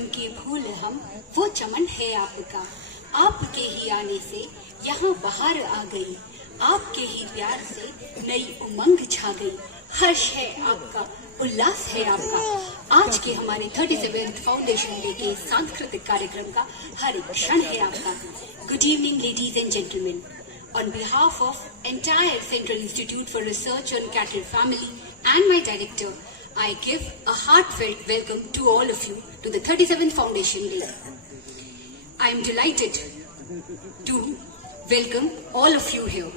बन के फूल हम, वो चमन है आपका। आपके ही आने से यहाँ बहार आ गई, आपके ही प्यार से नई उमंग छा गई। हर्ष है आपका, उल्लास है आपका। आज के हमारे 37th फाउंडेशन डे के सांस्कृतिक कार्यक्रम का हर एक क्षण है आपका। Good evening ladies and gentleman. On behalf of entire Central Institute for Research on Cattle Family and my director, I give a heartfelt welcome to all of you to the 37th Foundation Day. I am delighted to welcome all of you here.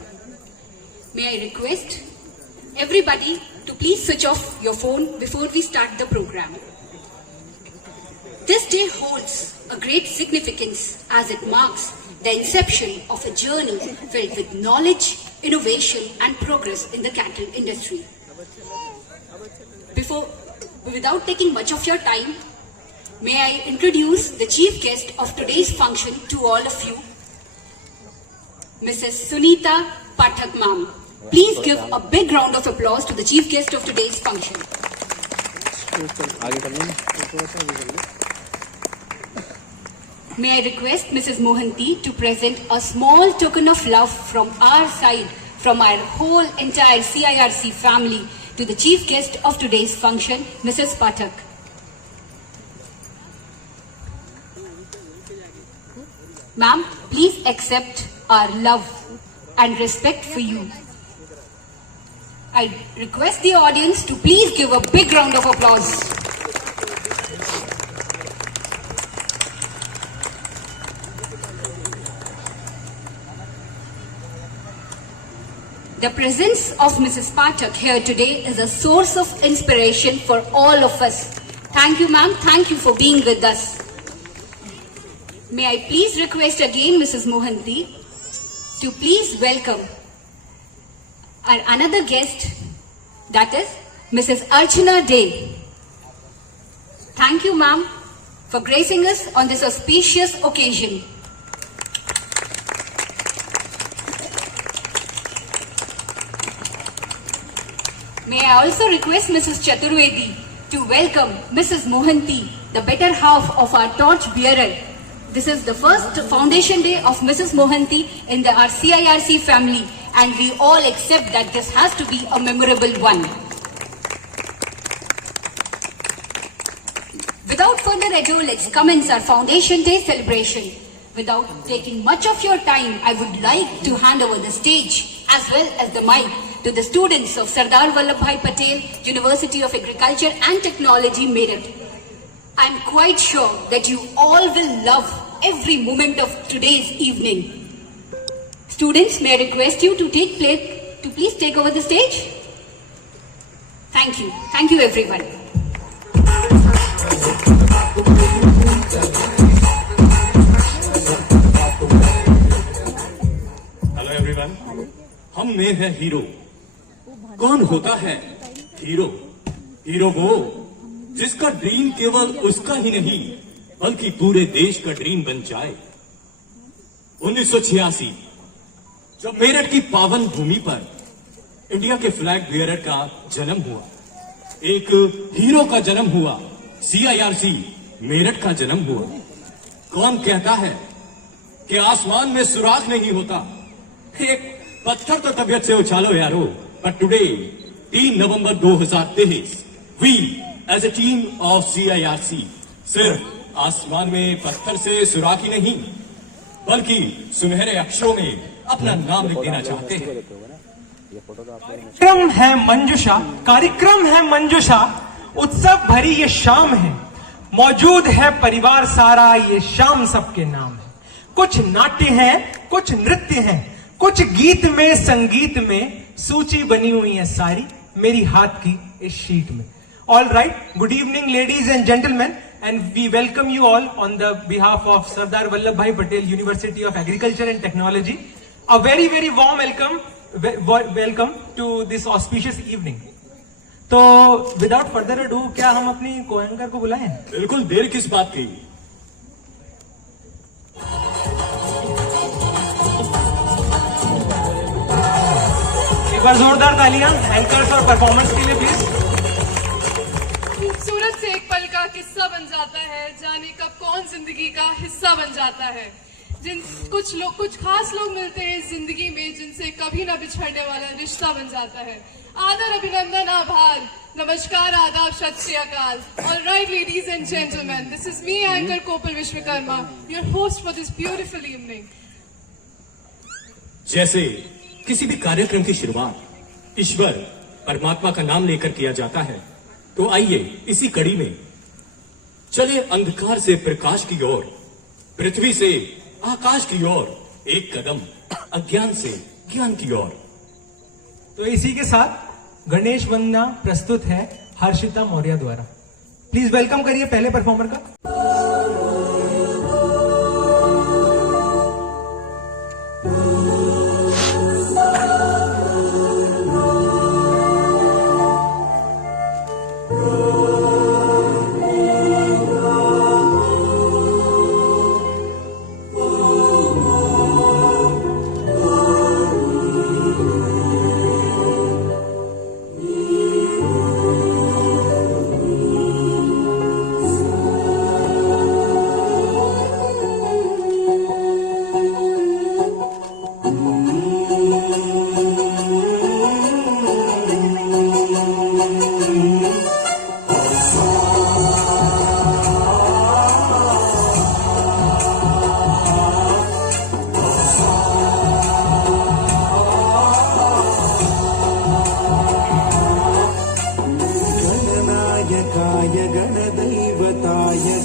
May I request everybody to please switch off your phone before we start the program. This day holds a great significance as it marks the inception of a journey filled with knowledge, innovation and progress in the cattle industry. Without taking much of your time, may I introduce the chief guest of today's function to all of you, Mrs. Sunita Pathak ma'am. Please give a big round of applause to the chief guest of today's function. May I request Mrs. Mohanty to present a small token of love from our side, from our whole entire CIRC family, to the chief guest of today's function, Mrs. Pathak. Ma'am, please accept our love and respect for you. I request the audience to please give a big round of applause. The presence of Mrs. Pathak here today is a source of inspiration for all of us. Thank you, ma'am. Thank you for being with us. May I please request again Mrs. Mohanty to please welcome our another guest, that is Mrs. Archana Dey. Thank you, ma'am, for gracing us on this auspicious occasion. May I also request Mrs. Chaturvedi to welcome Mrs. Mohanty, the better half of our torch bearer. This is the first foundation day of Mrs. Mohanty in our CIRC family, and we all accept that this has to be a memorable one. Without further ado, let's commence our Foundation Day celebration. Without taking much of your time, I would like to hand over the stage as well as the mic to the students of Sardar Vallabhbhai Patel University of Agriculture and Technology, Meerut. I am quite sure that you all will love every moment of today's evening. Students, may I request you to please take over the stage? Thank you. Thank you, everyone. Hello, everyone. हम में है hero. कौन होता है hero? Hero वो जिसका dream केवल उसका ही नहीं बल्कि पूरे देश का ड्रीम बन जाए। 1986 जब मेरठ की पावन भूमि पर इंडिया के फ्लैग बियरर का जन्म हुआ, एक हीरो का जन्म हुआ, CIRC मेरठ का जन्म हुआ। कौन कहता है कि आसमान में सुराग नहीं होता? एक पत्थर तो तबीयत से उछालो यारो। But today, 3 November 2023, we as a team of CIRC सिर्फ आसमान में पत्थर से सुराग ही नहीं बल्कि सुनहरे अक्षरों में अपना नाम लिख देना चाहते हैं। कार्यक्रम है मंजूषा, उत्सव भरी ये शाम है, मौजूद है परिवार सारा, ये शाम सबके नाम है। कुछ नाट्य है, कुछ नृत्य है, कुछ गीत में संगीत में सूची बनी हुई है सारी मेरी हाथ की इस शीट में। All right, good evening ladies and gentlemen, and we welcome you all on the behalf of Sardar Vallabhbhai Patel University of Agriculture and Technology. A very very warm welcome to this auspicious evening. तो without further ado, क्या हम अपनी को-एंकर को बुलाएं? बिल्कुल, देर किस बात की। एक बार जोरदार तालियां एंकर्स और परफॉर्मेंस के लिए प्लीज। खूबसूरत से एक पल का किस्सा बन जाता है, जाने कब कौन जिंदगी का हिस्सा बन जाता है। कुछ खास लोग मिलते हैं इस जिंदगी में जिनसे कभी ना बिछड़ने वाला रिश्ता बन जाता है। आदर, अभिनंदन, आभार, नमस्कार, आदाब, सत श्री अकाल। All right, ladies and gentlemen, this is me, anchor Kopal Vishwakarma, your host for this beautiful evening. जैसे किसी भी कार्यक्रम की शुरुआत ईश्वर परमात्मा का नाम लेकर किया जाता है, तो आइए इसी कड़ी में चले अंधकार से प्रकाश की ओर, पृथ्वी से आकाश की ओर, एक कदम अज्ञान से ज्ञान की ओर। तो इसी के साथ गणेश वंदना प्रस्तुत है हर्षिता मौर्य द्वारा। प्लीज वेलकम करिए पहले परफॉर्मर का।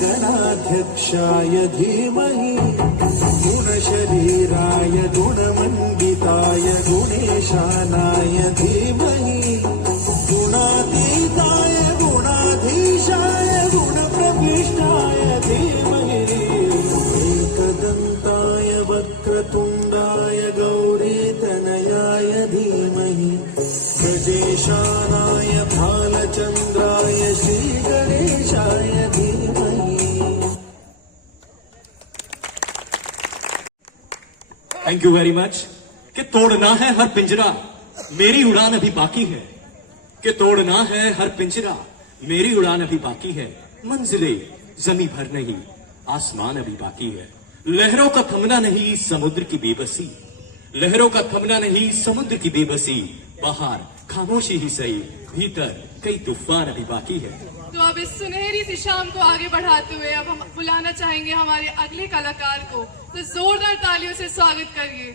गणाध्यक्षाय धीमहि गुणशरीराय गुणमण्डिताय गुणेशानाय धीमहि गुणातीताय गुणाधीशाय गुणप्रविष्टाय धीमहि एकदन्ताय वक्रतुण्डाय गौरीतनयाय धीमहि ब्रजेशानाय भालचन्द्राय श्रीगणेशाय धीमहि। Thank you very much. कि तोड़ना है हर पिंजरा, मेरी उड़ान अभी बाकी है। कि तोड़ना है हर पिंजरा, मेरी उड़ान अभी बाकी है। मंजिले जमी भर नहीं, आसमान अभी बाकी है। लहरों का थमना नहीं समुद्र की बेबसी, लहरों का थमना नहीं समुद्र की बेबसी। बाहर खामोशी ही सही, भीतर कई तूफान अभी बाकी है। तो अब इस सुनहरी सी शाम को आगे बढ़ाते हुए अब हम बुलाना चाहेंगे हमारे अगले कलाकार को, तो जोरदार तालियों से स्वागत करिए।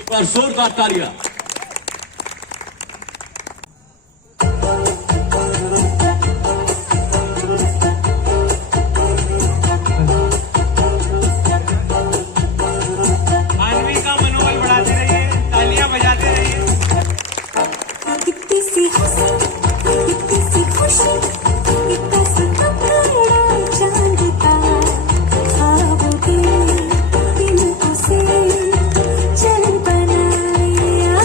एक बार जोरदार तालियां। मानवी का मनोबल बढ़ाते रहिए, तालियां बजाते रहिए। कितनी सी हंसी, कितनी सी खुशी, कितना सा कपड़ा चांदता, ख्वाबों के दिलों से चल बनाया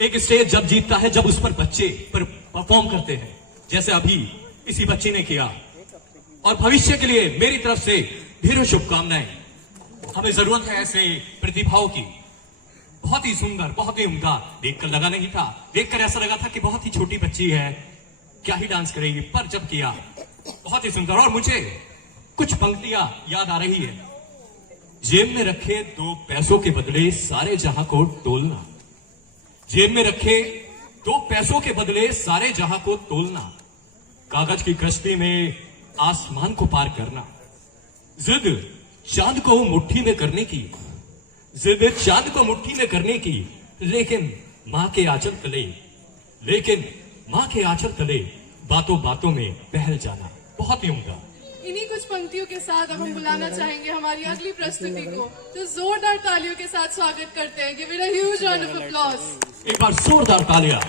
एक स्टेज जब जीतता है जब उस पर बच्चे पर परफॉर्म करते हैं, जैसे अभी इसी बच्चे ने किया। और भविष्य के लिए मेरी तरफ से ढेरों शुभकामनाएं। हमें जरूरत है ऐसे प्रतिभाओं की। बहुत ही सुंदर, बहुत ही उम्दा। देखकर लगा नहीं था, देखकर ऐसा लगा था कि बहुत ही छोटी बच्ची है, क्या ही डांस करेगी, पर जब किया बहुत ही सुंदर। और मुझे कुछ पंक्तियां याद आ रही है। जेब में रखे 2 पैसों के बदले सारे जहां को तोलना, जेब में रखे 2 पैसों के बदले सारे जहां को तोलना, कागज की कश्ती में आसमान को पार करना, जिद चांद को मुट्ठी में करने की, जिद चांद को मुट्ठी में करने की, लेकिन मां के आंचल तले, लेकिन मां के आंचल तले बातों बातों में बहल जाना। बहुत ही उम्दा। इन्हीं कुछ पंक्तियों के साथ अब हम बुलाना चाहेंगे हमारी अगली प्रस्तुति को, जो जोरदार तालियों के साथ स्वागत करते हैं। Give it a huge round of applause. एक बार जोरदार तालियां।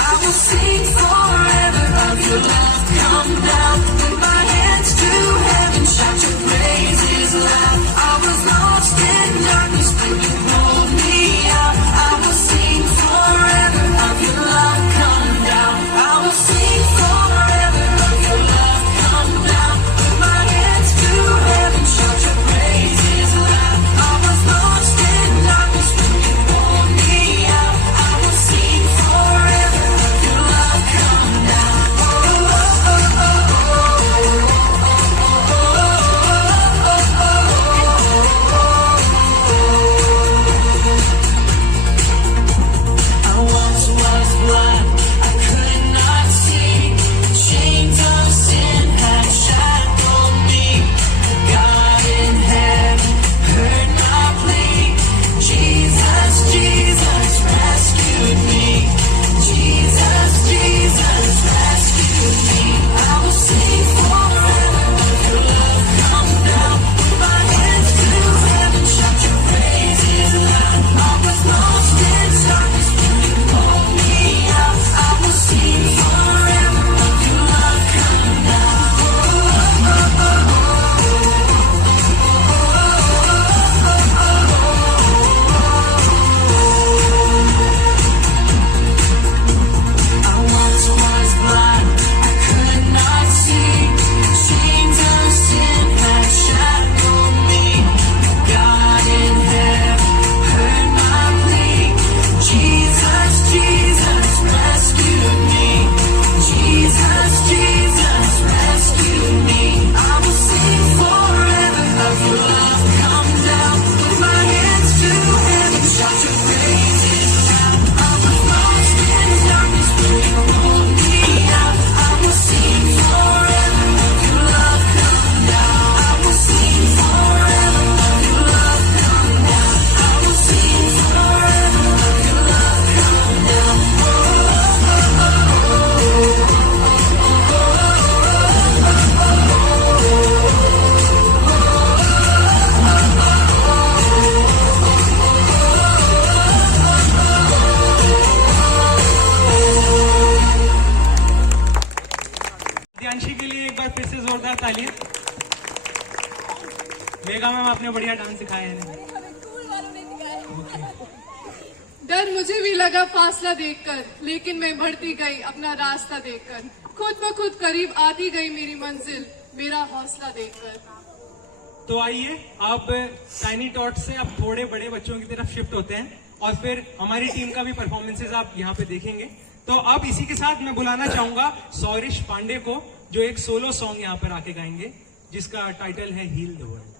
I will sing forever of your love. Come down with my hands to heaven, shout your praises loud. I was lost in darkness, but you pulled me out. I will sing forever of your love. Come down. I will sing forever of your love. Come down with my hands to heaven, shout your praises loud. I was lost in darkness, but you pulled me out. I will sing forever of your love. Come down. I once was blind, I could not see. Chains of sin had shackled me. God in heaven heard my plea. Jesus, Jesus rescued me. Jesus, Jesus rescued me. I will sing forever of your love. Come down with my hands to heaven, shout your praises loud. I was lost in darkness, but you pulled me out. I will sing forever of your love. Come down. I once was blind, I could not see. Chains of sin had shackled me. God in heaven heard my plea. Jesus, Jesus rescued me. Jesus, Jesus rescued me. I will sing forever of your love. Come down with my hands to heaven, shout your praises loud. I was lost in darkness, but you pulled me out. I will sing forever of your love. Come down. I will sing forever of your love. Come down. I will sing forever of your love. Come down. दियांशी के लिए एक बार फिर से जोरदार तालियां। Mega ma'am, आपने बढ़िया dance सिखाया है। डर मुझे भी लगा फासला देखकर, लेकिन मैं बढ़ती गई अपना रास्ता देखकर। खुद ब खुद करीब आती गई मेरी मंजिल, मेरा हौसला देखकर। तो आइए अब टाइनी टॉट से अब थोड़े बड़े बच्चों की तरफ शिफ्ट होते हैं और फिर हमारी टीम का भी परफॉर्मेंसेज आप यहाँ पे देखेंगे। तो अब इसी के साथ मैं बुलाना चाहूंगा सौरिश पांडे को, जो एक सोलो सॉन्ग यहाँ पर आके गाएंगे जिसका टाइटल है हील द वर्ल्ड।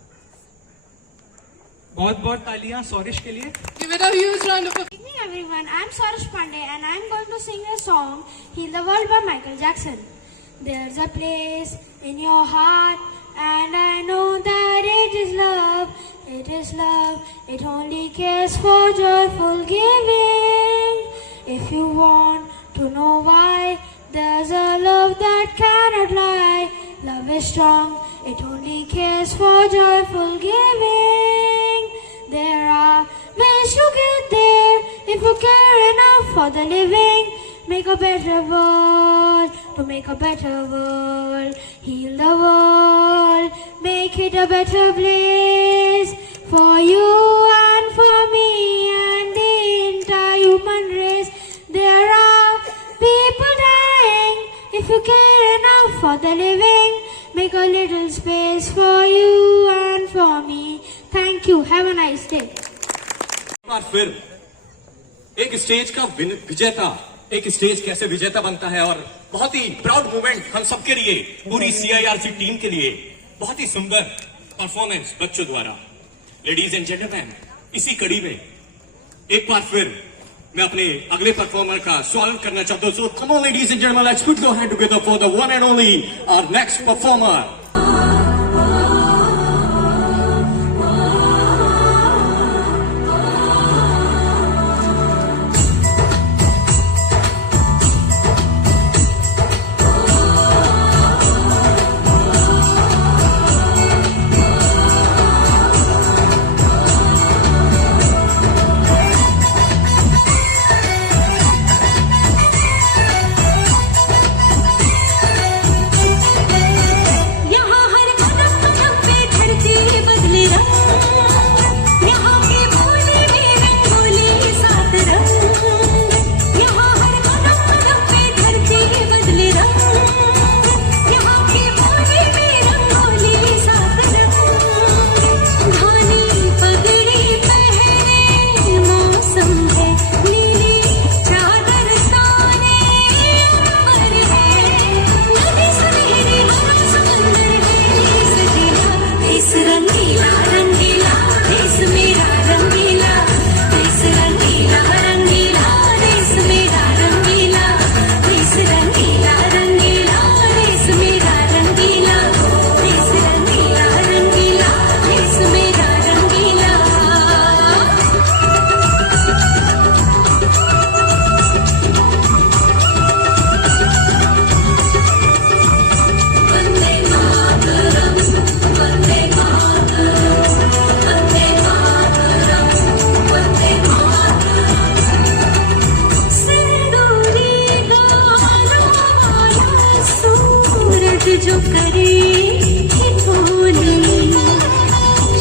बहुत बहुत तालियां सौरिश के लिए। Give it a huge round of applause. Good evening everyone, I'm Sarish Pandey and I'm going to sing a song, Heal the World by Michael Jackson. There's a place in your heart and I know that it is love, it only cares for joyful giving. If you want to know why, there's a love that cannot lie. Love is strong, it only cares for joyful giving. There are ways to get there if you care enough for the living. Make a better world, to make a better world. Heal the world, make it a better place for you and for me and the entire human race. There are people dying. If you care enough for the living, make a little space for you and for me. Thank you. Have a nice day. एक बार फिर एक stage का विजेता एक stage कैसे विजेता बनता है, और बहुत ही प्राउड मोमेंट हम सबके लिए, पूरी CIRC टीम के लिए। बहुत ही सुंदर परफॉर्मेंस बच्चों द्वारा। लेडीज एंड जेंटलमैन, इसी कड़ी में एक बार फिर मैं अपने अगले परफॉर्मर का स्वागत करना चाहता हूं। So come on ladies and gentleman, let's put your hand together for the one and only our next performer. यहाँ हर कदम कदम पे धरती बदले रंग, यहाँ के बोले में रंगोली सात रंग। यहाँ हर कदम कदम पे धरती बदले रंग, यहाँ के बोले में रंगोली सात रंग। धानी पगड़ी पहने मौसम है, नीली चादर तारे अंबर है, नदी सुनहरी हवा समंदर है सजीला। देश रंगीला रंगीला, देश मेरा रंगीला, देश रंगीला रंगीला, देश मेरा रंगीला, देश रंगीला रंगीला, देश मेरा रंगीला, देश रंगीला रंगीला, देश मेरा रंगीला। वंदे मातरम, वंदे मातरम, वंदे मातरम, वंदे मातरम। सिंदूरी गालों वाला सूरज जो करे ठिठोली,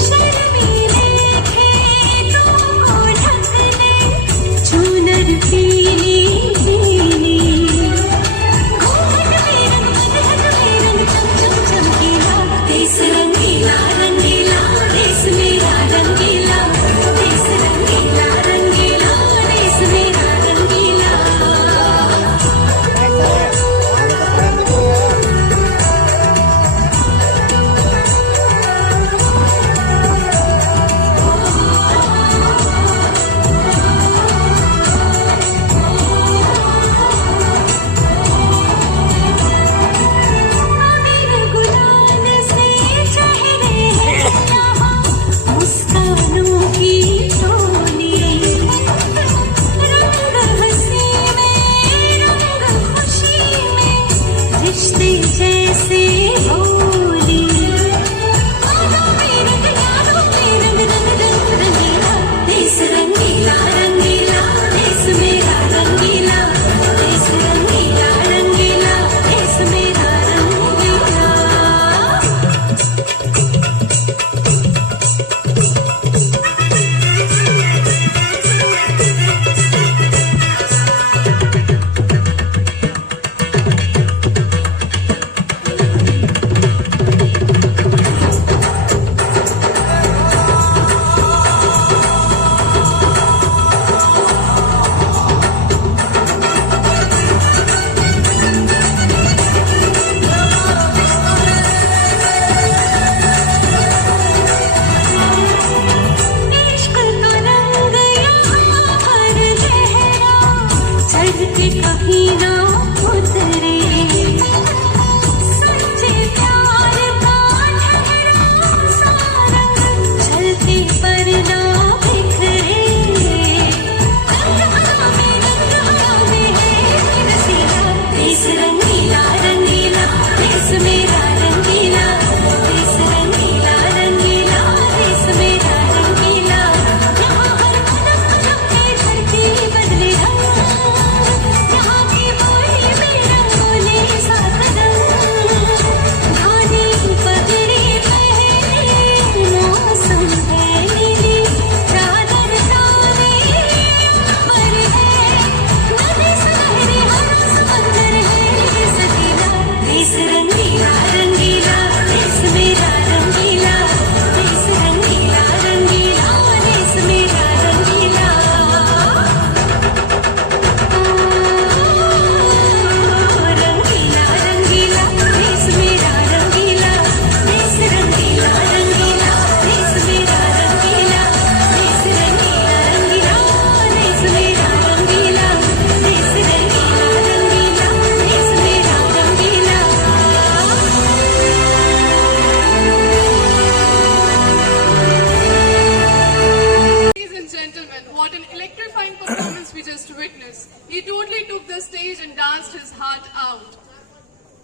शर्मीले खेतों को ढक ले चूनर पीली पीली। घूंघट में रंग बदहट में रंग चम चम चमकीला। देश रंगीला रंगीला, देश मेरा रंगीला, देश रंगीला रंगीला, देश मेरा रंगीला।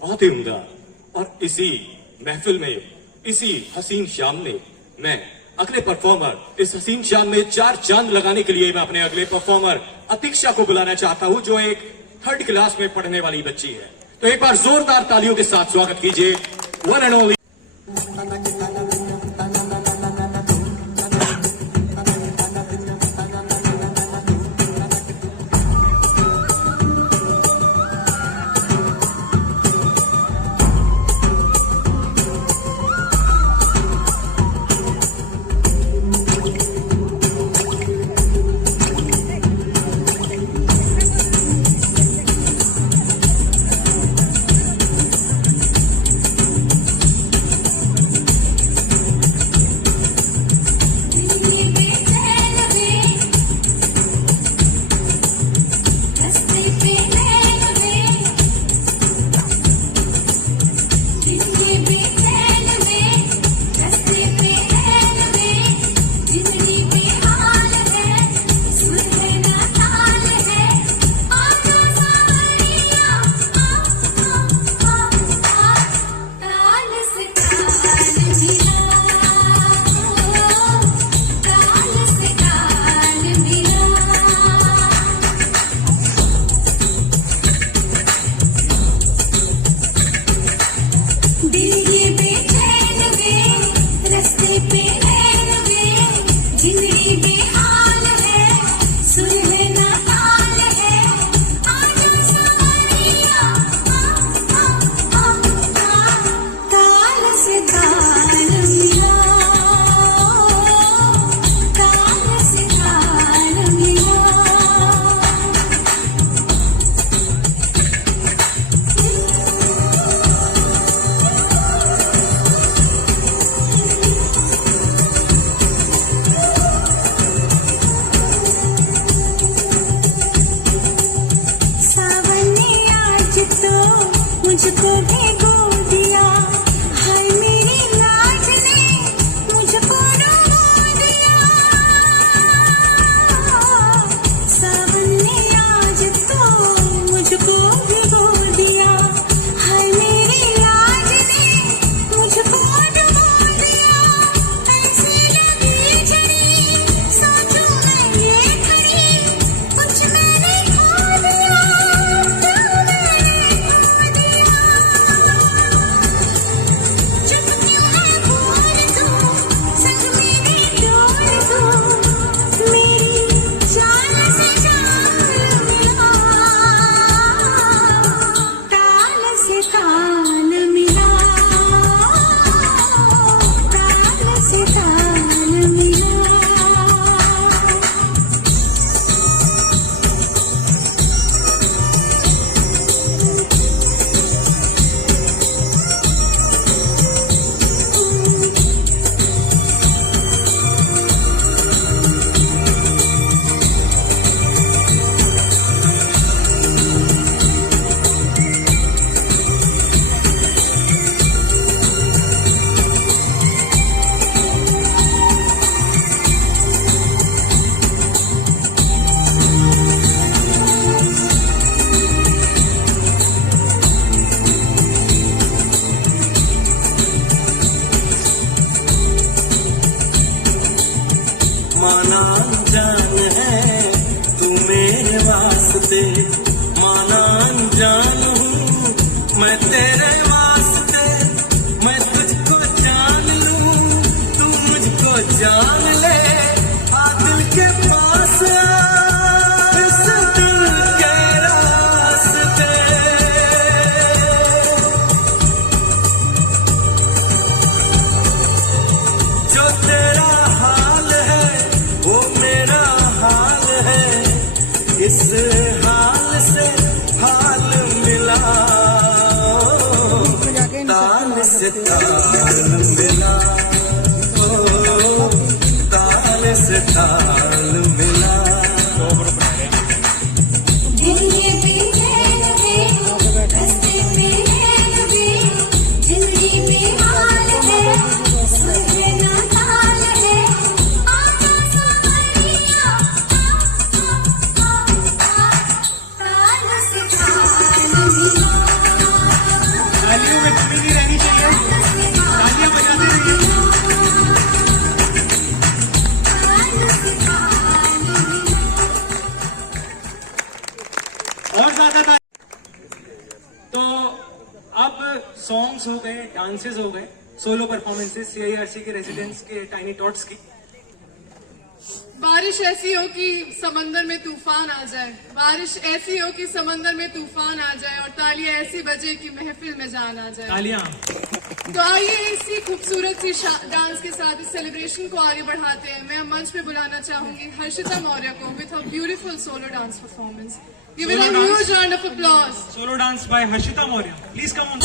बहुत ही उम्दा। और इसी महफिल में, इसी हसीन शाम में मैं अगले परफॉर्मर, इस हसीन शाम में 4 चांद लगाने के लिए मैं अपने अगले परफॉर्मर अतीक्षा को बुलाना चाहता हूं, जो एक 3rd क्लास में पढ़ने वाली बच्ची है। तो एक बार जोरदार तालियों के साथ स्वागत कीजिए वन एंड ओनली। माना अनजान है तू मेरे वास्ते, माना अनजान हूँ मैं तेरे वास्ते। मैं तुझको जान लूं तू मुझको जान ले, आ दिल के पास आ इस दिल के रास्ते। जो तेरा हाल है वो मेरा हाल है, इस हाल से हाल मिला, ताल से ताल मिला, ओ ताल से ताल मिला। अब सॉन्ग्स हो गए, डांसेस हो गए, सोलो परफॉर्मेंसेस CIRC के रेजिडेंट्स के टाइनी टॉट्स की। बारिश ऐसी हो कि समंदर में तूफान आ जाए, बारिश ऐसी हो कि समंदर में तूफान आ जाए, और तालियां ऐसी बजे कि महफिल में जान आ जाए। तालियां। तो आइए इसी खूबसूरत सी डांस के साथ इस सेलिब्रेशन को आगे बढ़ाते हैं। मैं मंच पे बुलाना चाहूंगी हर्षिता मौर्य को with a beautiful solo dance performance. Give it a huge round of applause. Solo dance bye Harshita Maurya, please come on.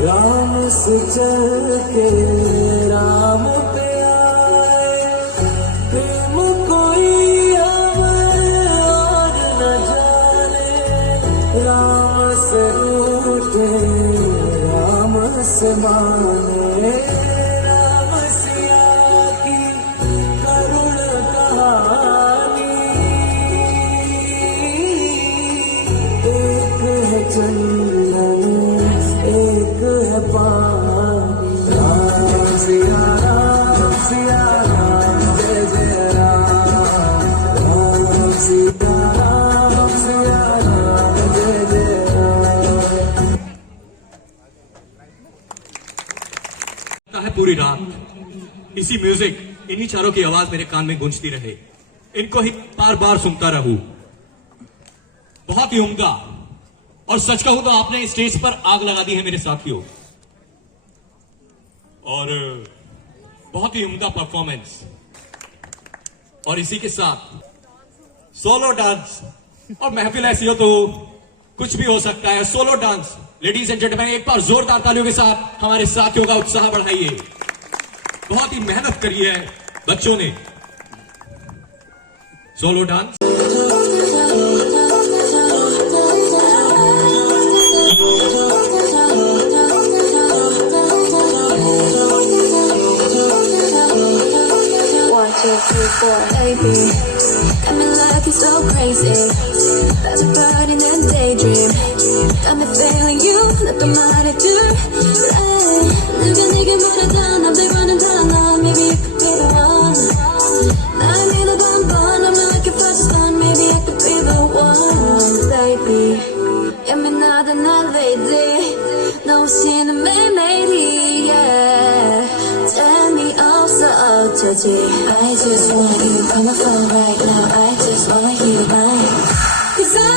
Ram से चल के राम पे आए, प्रेम कोई अमर और न जाने, राम से रूठे राम से माने, राम सिया की करुण कहानी, एक है चंदन एक है पानी, राम सिया राम जय जय राम, राम सिया राम जय जय राम। है पूरी रात इसी म्यूजिक, इन्हीं चारों की आवाज मेरे कान में गूंजती रहे, इनको ही बार बार सुनता रहूं। बहुत ही उम्दा, और सच कहूं तो आपने स्टेज पर आग लगा दी है मेरे साथियों। और बहुत ही उम्दा परफॉर्मेंस, और इसी के साथ सोलो डांस। और महफिल ऐसी हो तो कुछ भी हो सकता है। Solo dance, ladies and gentleman, एक बार जोरदार तालियों के साथ हमारे साथियों का उत्साह बढ़ाइए। बहुत ही मेहनत करी है बच्चों ने। Solo dance Baby, got me looking so crazy. That's a bird in a daydream. Got me feeling you, look at my attitude. Look at nigga, but I'm done. I'm running down. Maybe you could be the one. I need a bun. I'm not looking for just fun. Maybe I could be the one, baby. Yeah, me not lady. No, seen the lady, yeah. Tell me also, Georgie. I just want you on my phone right now. I just wanna hear mine. 'Cause I